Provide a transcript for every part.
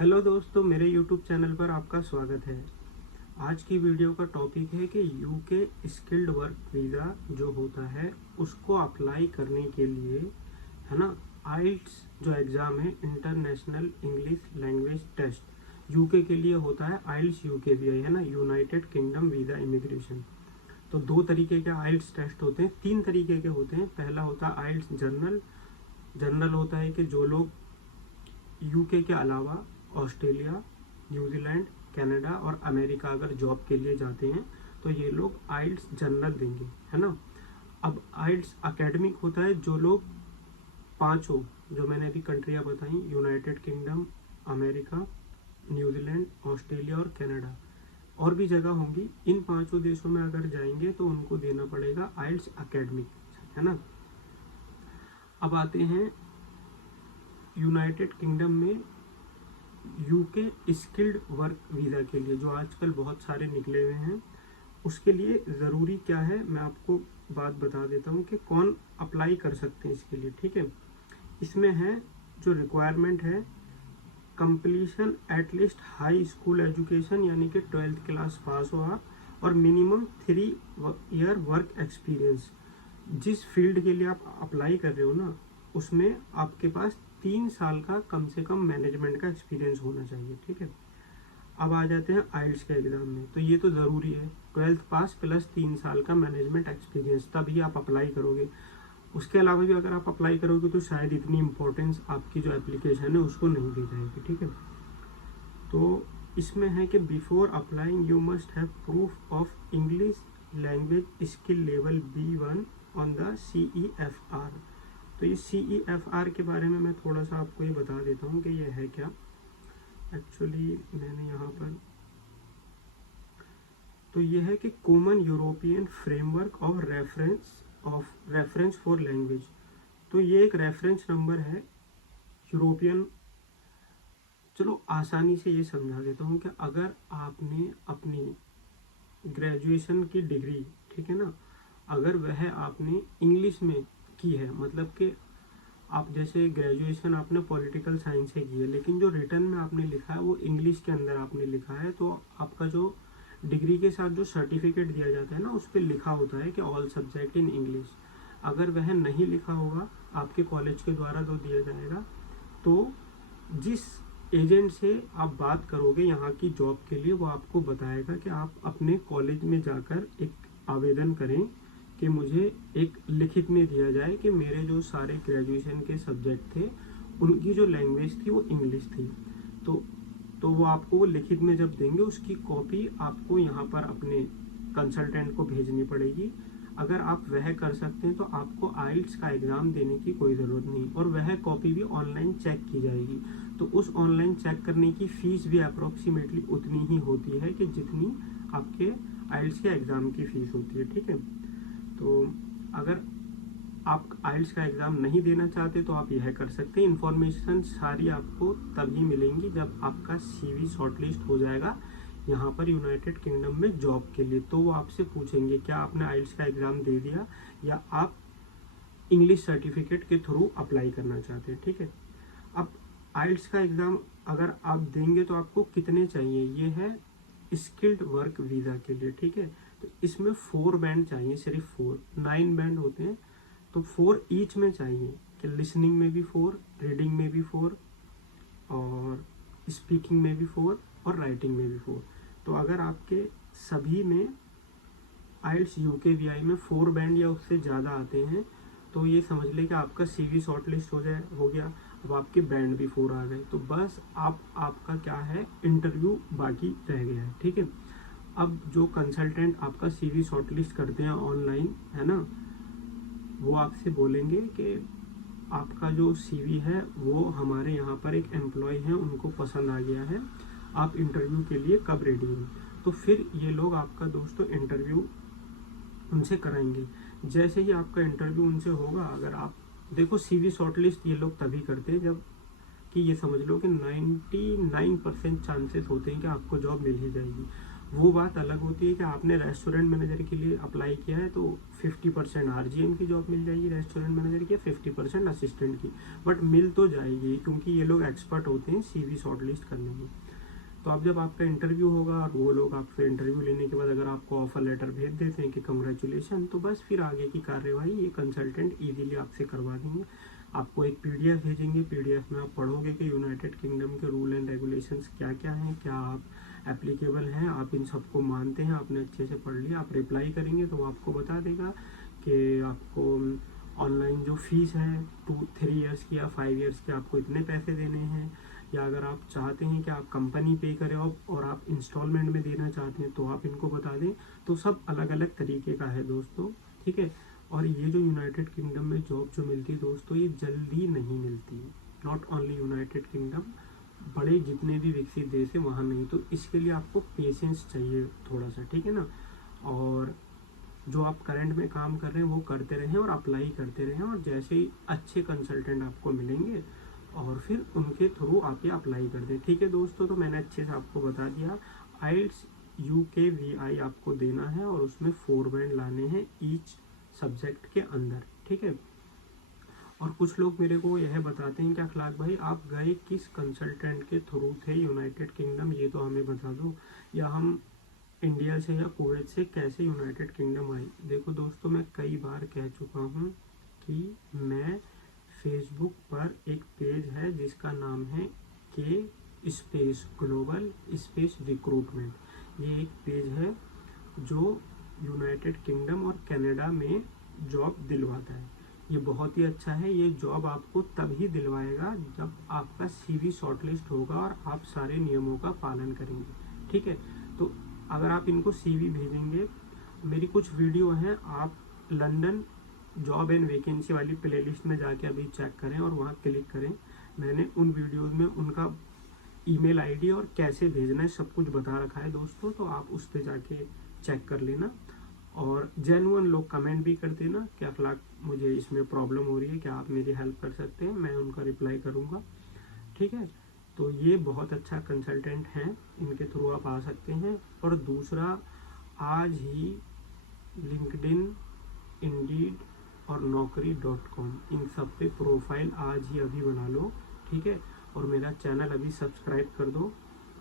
Hello दोस्तों, मेरे YouTube channel पर आपका स्वागत है। आज की वीडियो का टॉपिक है कि यूके स्किल्ड वर्क वीज़ा जो होता है उसको अप्लाई करने के लिए, है ना, आइल्स जो एग्ज़ाम है, international English language test, UK के लिए होता है आइल्स यूकेवीआई, है ना, यूनाइटेड किंगडम वीज़ा इमिग्रेशन। तो दो तरीके के आइल्स टेस्ट होते हैं, तीन तरीके के होते हैं। पहला होता है आइल्स जनरल। जनरल होता है कि जो लोग यूके के अलावा ऑस्ट्रेलिया, न्यूजीलैंड, कनाडा और अमेरिका अगर जॉब के लिए जाते हैं तो ये लोग आइल्स जनरल देंगे, है ना। अब आइल्स एकेडमिक होता है, जो लोग पांचों जो मैंने अभी कंट्रियाँ बताई, United kingdom, America, New Zealand, Australia और कनाडा, और भी जगह होंगी, इन पांचों देशों में अगर जाएंगे तो उनको देना पड़ेगा आइल्स एकेडमिक, है ना। अब आते हैं यूनाइटेड किंगडम में यूके स्किल्ड वर्क वीज़ा के लिए, जो आजकल बहुत सारे निकले हुए हैं। उसके लिए ज़रूरी क्या है, मैं आपको बात बता देता हूँ कि कौन अप्लाई कर सकते हैं इसके लिए, ठीक है। इसमें है जो रिक्वायरमेंट है, completion at least high school education, यानी कि 12th क्लास पास हो आप, और मिनिमम 3 ईयर वर्क एक्सपीरियंस। जिस फील्ड के लिए आप अप्लाई कर रहे हो ना, उसमें आपके पास 3 साल का कम से कम मैनेजमेंट का एक्सपीरियंस होना चाहिए, ठीक है। अब आ जाते हैं आइल्स के एग्ज़ाम में, तो ये तो ज़रूरी है, 12th पास प्लस 3 साल का मैनेजमेंट एक्सपीरियंस, तभी आप अप्लाई करोगे। उसके अलावा भी अगर आप अप्लाई करोगे तो शायद इतनी इम्पोर्टेंस आपकी जो एप्लीकेशन है उसको नहीं दी जाएगी, ठीक है। तो इसमें है कि before applying you must have proof of English language skill level B1 on the CEFR। तो ये CEFR के बारे में मैं थोड़ा सा आपको ये बता देता हूँ कि ये है क्या। एक्चुअली मैंने यहाँ पर, तो ये है कि common European framework of reference for language. तो ये एक रेफरेंस नंबर है यूरोपियन। चलो आसानी से ये समझा देता हूँ कि अगर आपने अपनी ग्रेजुएशन की डिग्री, ठीक है ना, अगर वह आपने इंग्लिश में की है, मतलब कि आप जैसे ग्रेजुएशन आपने पॉलिटिकल साइंस से की है, लेकिन जो रिटर्न में आपने लिखा है वो इंग्लिश के अंदर आपने लिखा है, तो आपका जो डिग्री के साथ जो सर्टिफिकेट दिया जाता है ना, उस पर लिखा होता है कि ऑल सब्जेक्ट इन इंग्लिश। अगर वह नहीं लिखा होगा, आपके कॉलेज के द्वारा जो दिया जाएगा, तो जिस एजेंट से आप बात करोगे यहाँ की जॉब के लिए, वो आपको बताएगा कि आप अपने कॉलेज में जाकर एक आवेदन करें कि मुझे एक लिखित में दिया जाए कि मेरे जो सारे ग्रेजुएशन के सब्जेक्ट थे उनकी जो लैंग्वेज थी वो इंग्लिश थी। तो वो आपको वो लिखित में जब देंगे, उसकी कॉपी आपको यहाँ पर अपने कंसल्टेंट को भेजनी पड़ेगी। अगर आप वह कर सकते हैं तो आपको आइल्स का एग्ज़ाम देने की कोई ज़रूरत नहीं, और वह कॉपी भी ऑनलाइन चेक की जाएगी। तो उस ऑनलाइन चेक करने की फ़ीस भी अप्रोक्सीमेटली उतनी ही होती है कि जितनी आपके आइल्स के एग्ज़ाम की फ़ीस होती है, ठीक है। तो अगर आप आइल्स का एग्ज़ाम नहीं देना चाहते तो आप यह कर सकते हैं। इन्फॉर्मेशन सारी आपको तभी मिलेंगी जब आपका CV शॉर्टलिस्ट हो जाएगा यहाँ पर यूनाइटेड किंगडम में जॉब के लिए। तो वो आपसे पूछेंगे क्या आपने आइल्स का एग्ज़ाम दे दिया या आप इंग्लिश सर्टिफिकेट के थ्रू अप्लाई करना चाहते हैं, ठीक है। अब आइल्स का एग्ज़ाम अगर आप देंगे तो आपको कितने चाहिए, ये है स्किल्ड वर्क वीज़ा के लिए, ठीक है। तो इसमें 4 बैंड चाहिए, सिर्फ 4, 9 बैंड होते हैं, तो 4 ईच में चाहिए कि लिसनिंग में भी 4, रीडिंग में भी 4, और स्पीकिंग में भी 4, और राइटिंग में भी 4। तो अगर आपके सभी में आइल्स यूकेवीआई में 4 बैंड या उससे ज़्यादा आते हैं तो ये समझ लें कि आपका CV शॉर्टलिस्ट हो गया। अब आपके बैंड भी 4 आ गए, तो बस आपका क्या है, इंटरव्यू बाकी रह गया है, ठीक है। अब जो कंसल्टेंट आपका CV शॉर्टलिस्ट करते हैं ऑनलाइन, है ना, वो आपसे बोलेंगे कि आपका जो CV है वो हमारे यहाँ पर एक एम्प्लॉय है, उनको पसंद आ गया है, आप इंटरव्यू के लिए कब रेडी हो। तो फिर ये लोग आपका दोस्तों इंटरव्यू उनसे कराएंगे। जैसे ही आपका इंटरव्यू उनसे होगा, अगर आप देखो CV शॉर्टलिस्ट ये लोग तभी करते हैं जब कि ये समझ लो कि 99% चांसेस होते हैं कि आपको जॉब मिल ही जाएगी। वो बात अलग होती है कि आपने रेस्टोरेंट मैनेजर के लिए अप्लाई किया है तो 50% आरजीएम की जॉब मिल जाएगी रेस्टोरेंट मैनेजर की, 50% असिस्टेंट की, बट मिल तो जाएगी क्योंकि ये लोग एक्सपर्ट होते हैं सीवी शॉर्टलिस्ट करने में। तो अब जब आपका इंटरव्यू होगा और वो लोग आपसे इंटरव्यू लेने के बाद अगर आपको ऑफर लेटर भेज देते हैं कि कंग्रेचुलेशन, तो बस फिर आगे की कार्यवाही ये कंसल्टेंट इजीली आपसे करवा देंगे। आपको एक पीडीएफ भेजेंगे, पीडीएफ में आप पढ़ोगे कि यूनाइटेड किंगडम के रूल एंड रेगुलेशंस क्या क्या हैं, क्या आप एप्लीकेबल हैं, आप इन सबको मानते हैं, आपने अच्छे से पढ़ लिया, आप रिप्लाई करेंगे तो वो आपको बता देगा कि आपको ऑनलाइन जो फीस है 2-3 ईयर्स की या 5 ईयर्स की आपको इतने पैसे देने हैं, या अगर आप चाहते हैं कि आप कंपनी पे करें और आप इंस्टॉलमेंट में देना चाहते हैं तो आप इनको बता दें। तो सब अलग अलग तरीके का है दोस्तों, ठीक है। और ये जो यूनाइटेड किंगडम में जॉब जो मिलती है दोस्तों, ये जल्दी नहीं मिलती है। नॉट ओनली यूनाइटेड किंगडम, बड़े जितने भी विकसित देश है वहाँ नहीं। तो इसके लिए आपको पेशेंस चाहिए थोड़ा सा, ठीक है ना। और जो आप करंट में काम कर रहे हैं वो करते रहें और अप्लाई करते रहें, और जैसे ही अच्छे कंसल्टेंट आपको मिलेंगे और फिर उनके थ्रू आप ये अप्लाई कर दें, ठीक है दोस्तों। तो मैंने अच्छे से आपको बता दिया। आइल्स UKVI आपको देना है और उसमें 4 बैंड लाने हैं ईच सब्जेक्ट के अंदर, ठीक है। और कुछ लोग मेरे को यह बताते हैं कि अखलाक भाई आप गए किस कंसल्टेंट के थ्रू थे यूनाइटेड किंगडम, ये तो हमें बता दो, या हम इंडिया से या कुवैत से कैसे यूनाइटेड किंगडम आए। देखो दोस्तों, मैं कई बार कह चुका हूँ कि मैं फेसबुक पर एक पेज है जिसका नाम है के स्पेस ग्लोबल स्पेस रिक्रूटमेंट। ये एक पेज है जो यूनाइटेड किंगडम और कनाडा में जॉब दिलवाता है। ये बहुत ही अच्छा है। ये जॉब आपको तभी दिलवाएगा जब आपका सीवी शॉर्टलिस्ट होगा और आप सारे नियमों का पालन करेंगे, ठीक है। तो अगर आप इनको सीवी भेजेंगे, मेरी कुछ वीडियो हैं, आप लंदन जॉब एंड वैकेंसी वाली प्लेलिस्ट में जाके अभी चेक करें और वहाँ क्लिक करें। मैंने उन वीडियोज़ में उनका ईमेल आईडी और कैसे भेजना है सब कुछ बता रखा है दोस्तों, तो आप उस पर जाके चेक कर लेना। और जेन्युइन लोग कमेंट भी कर देना कि अखलाक मुझे इसमें प्रॉब्लम हो रही है, क्या आप मेरी हेल्प कर सकते हैं, मैं उनका रिप्लाई करूँगा, ठीक है। तो ये बहुत अच्छा कंसल्टेंट हैं, इनके थ्रू आप आ सकते हैं। और दूसरा, आज ही लिंक्डइन, इंडीड और naukri.com इन सब पे प्रोफाइल आज ही अभी बना लो, ठीक है। और मेरा चैनल अभी सब्सक्राइब कर दो,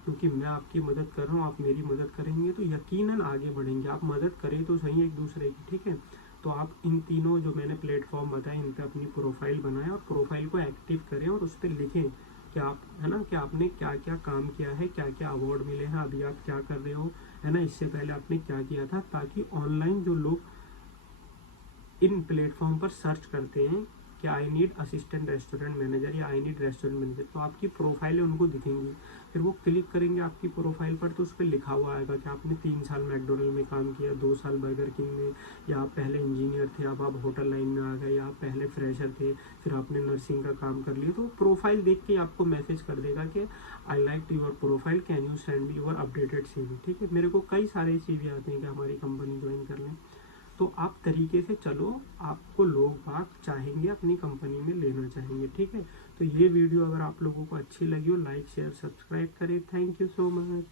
क्योंकि मैं आपकी मदद कर रहा हूँ, आप मेरी मदद करेंगे तो यकीनन आगे बढ़ेंगे। आप मदद करें तो सही एक दूसरे की, ठीक है। तो आप इन तीनों जो मैंने प्लेटफॉर्म बताए इन पे अपनी प्रोफाइल बनाएं और प्रोफाइल को एक्टिव करें और उस पर लिखें कि आप, है ना, कि आपने क्या क्या काम किया है, क्या क्या अवार्ड मिले हैं, अभी आप क्या कर रहे हो, है ना, इससे पहले आपने क्या किया था, ताकि ऑनलाइन जो लोग इन प्लेटफॉर्म पर सर्च करते हैं कि I need assistant restaurant manager या आई नीड रेस्टोरेंट मैनेजर, तो आपकी प्रोफाइलें उनको दिखेंगी। फिर वो क्लिक करेंगे आपकी प्रोफाइल पर तो उस पर लिखा हुआ आएगा कि आपने 3 साल मैकडोनल्ड में काम किया, 2 साल बर्गर किंग में, या आप पहले इंजीनियर थे अब आप होटल लाइन में आ गए, या आप पहले फ्रेशर थे फिर आपने नर्सिंग का काम कर लिया। तो प्रोफाइल देख के आपको मैसेज कर देगा कि I like your profile, can you send me your updated CV, ठीक है। मेरे को कई सारे CV आते हैं कि हमारी कंपनी ज्वाइन कर लें। तो आप तरीके से चलो, आपको लोग बाग चाहेंगे, अपनी कंपनी में लेना चाहेंगे, ठीक है। तो ये वीडियो अगर आप लोगों को अच्छी लगी हो, लाइक शेयर सब्सक्राइब करें। Thank you so much.